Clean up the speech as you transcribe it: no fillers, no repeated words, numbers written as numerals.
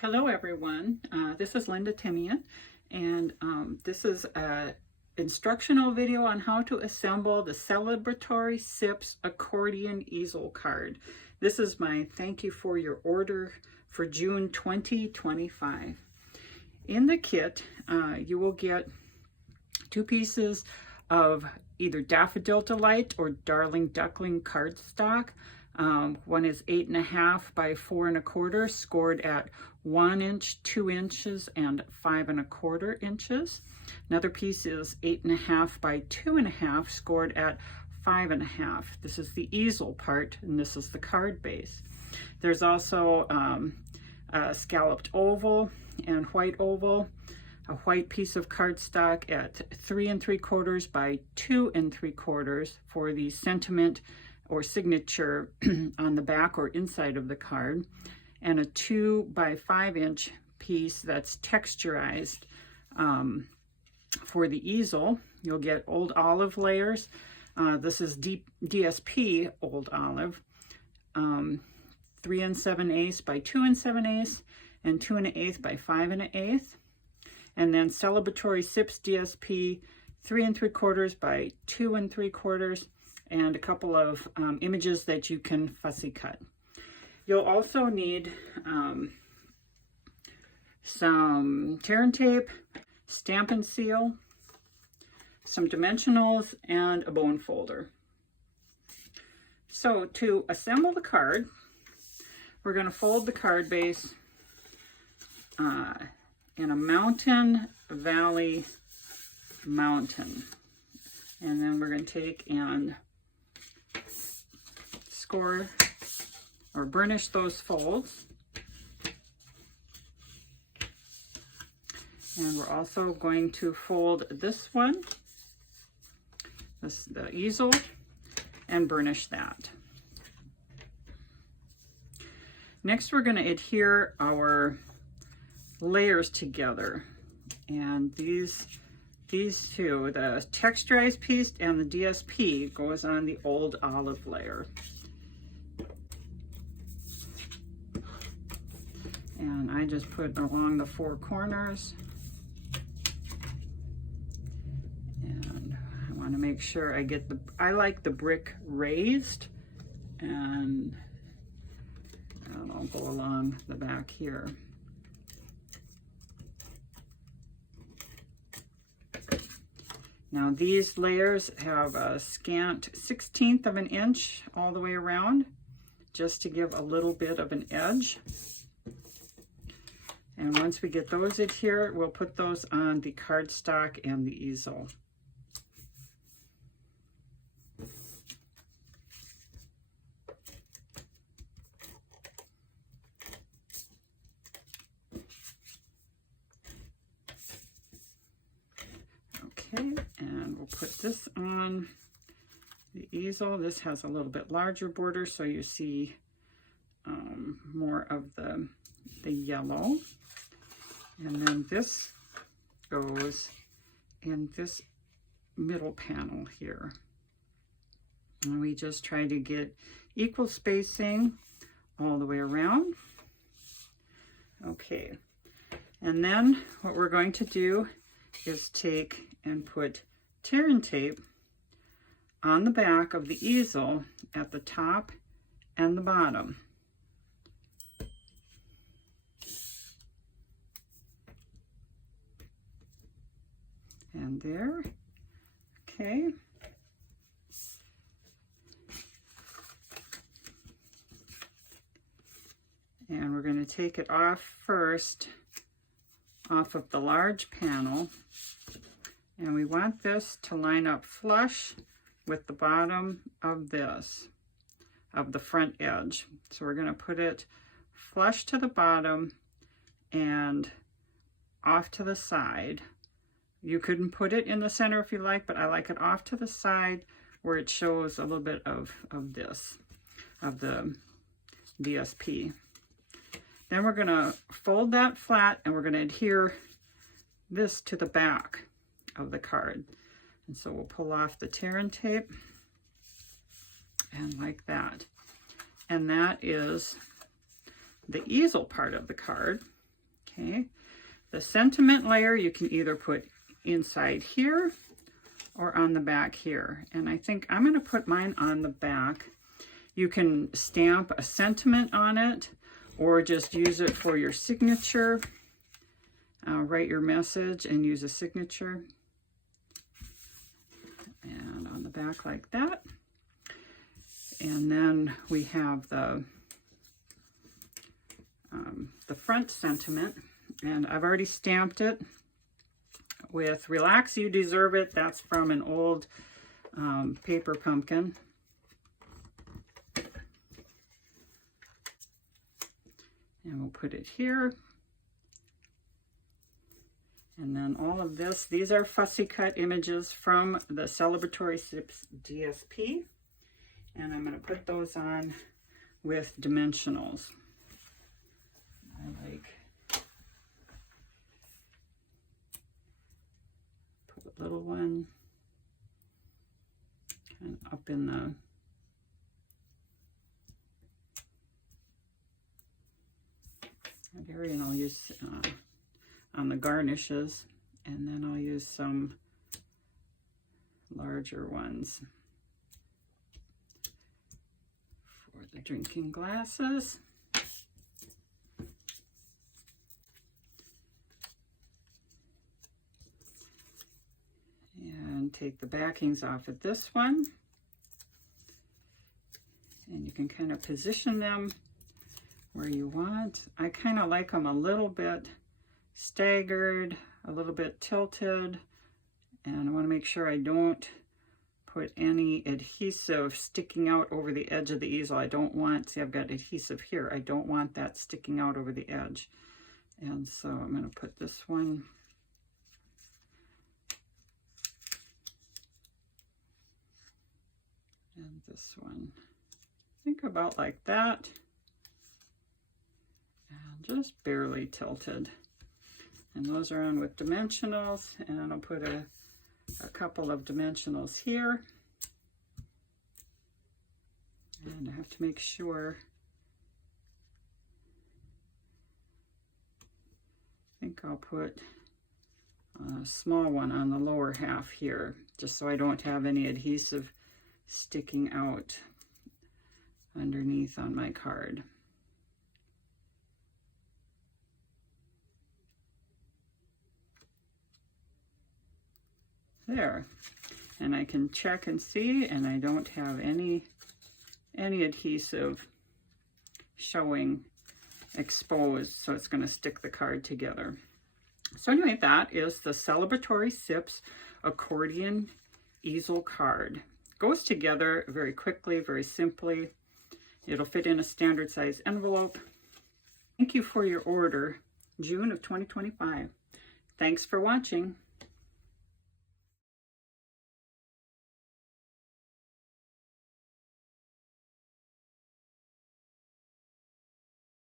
Hello everyone, this is Linda Timian, and this is an instructional video on how to assemble the Celebratory Sips Accordion Easel card. This is my thank you for your order for June 2025. In the kit, you will get 2 pieces of either Daffodil Delight or Darling Duckling cardstock. One is 8.5 by 4 1/4, scored at 1 inch, 2 inches, and 5 1/4 inches. Another piece is 8.5 by 2 1/2, scored at 5 1/2. This is the easel part, and this is the card base. There's also a scalloped oval and white oval, a white piece of cardstock at 3 3/4 by 2 3/4 for the sentiment or signature on the back or inside of the card, and a 2 by 5 inch piece that's texturized for the easel. You'll get Old Olive layers. This is DSP Old Olive, 3 7/8 by 2 7/8, and 2 1/8 by 5 1/8. And then Celebratory Sips DSP, 3 3/4 by 2 3/4, and a couple of images that you can fussy cut. You'll also need some tear and tape, stamp and seal, some dimensionals, and a bone folder. So to assemble the card, we're going to fold the card base in a mountain, valley, mountain. And then we're going to take and score or burnish those folds. And we're also going to fold this one, the easel, and burnish that. Next, we're going to adhere our layers together. And these two, the texturized piece and the DSP, goes on the Old Olive layer. And I just put along the 4 corners. And I want to make sure I get I like the brick raised, and I'll go along the back here. Now these layers have a scant 1/16 of an inch all the way around, just to give a little bit of an edge. And once we get those adhered, we'll put those on the cardstock and the easel. Okay, and we'll put this on the easel. This has a little bit larger border, so you see more of the yellow. And then this goes in this middle panel here. And we just try to get equal spacing all the way around. Okay, and then what we're going to do is take and put tear and tape on the back of the easel at the top and the bottom. And there, okay. And we're going to take it off first, off of the large panel. And we want this to line up flush with the bottom of this, of the front edge. So we're going to put it flush to the bottom and off to the side. You could put it in the center if you like, but I like it off to the side where it shows a little bit of the DSP. Then we're going to fold that flat, and we're going to adhere this to the back of the card. And so we'll pull off the tear and tape, and like that. And that is the easel part of the card. Okay, the sentiment layer you can either put inside here or on the back here. And I think I'm going to put mine on the back. You can stamp a sentiment on it or just use it for your signature. Write your message and use a signature. And on the back like that. And then we have the front sentiment, and I've already stamped it with "Relax, You Deserve It." That's from an old paper pumpkin. And we'll put it here. And then all of this, these are fussy cut images from the Celebratory Sips DSP. And I'm going to put those on with dimensionals. I like put a little one kind of up in the area, and I'll use on the garnishes, and then I'll use some larger ones for the drinking glasses. And take the backings off of this one. And you can kind of position them where you want. I kind of like them a little bit staggered, a little bit tilted, and I want to make sure I don't put any adhesive sticking out over the edge of the easel. I don't want, see, I've got adhesive here. I don't want that sticking out over the edge. And so I'm going to put this one and this one, think about like that, and just barely tilted. And those are on with dimensionals, and I'll put a couple of dimensionals here. And I have to make sure, I think I'll put a small one on the lower half here, just so I don't have any adhesive sticking out underneath on my card. There, and I can check and see, and I don't have any adhesive showing exposed, so it's going to stick the card together. So anyway, that is the Celebratory Sips Accordion Easel card. Goes together very quickly, very simply. It'll fit in a standard size envelope. Thank you for your order, June of 2025. Thanks for watching.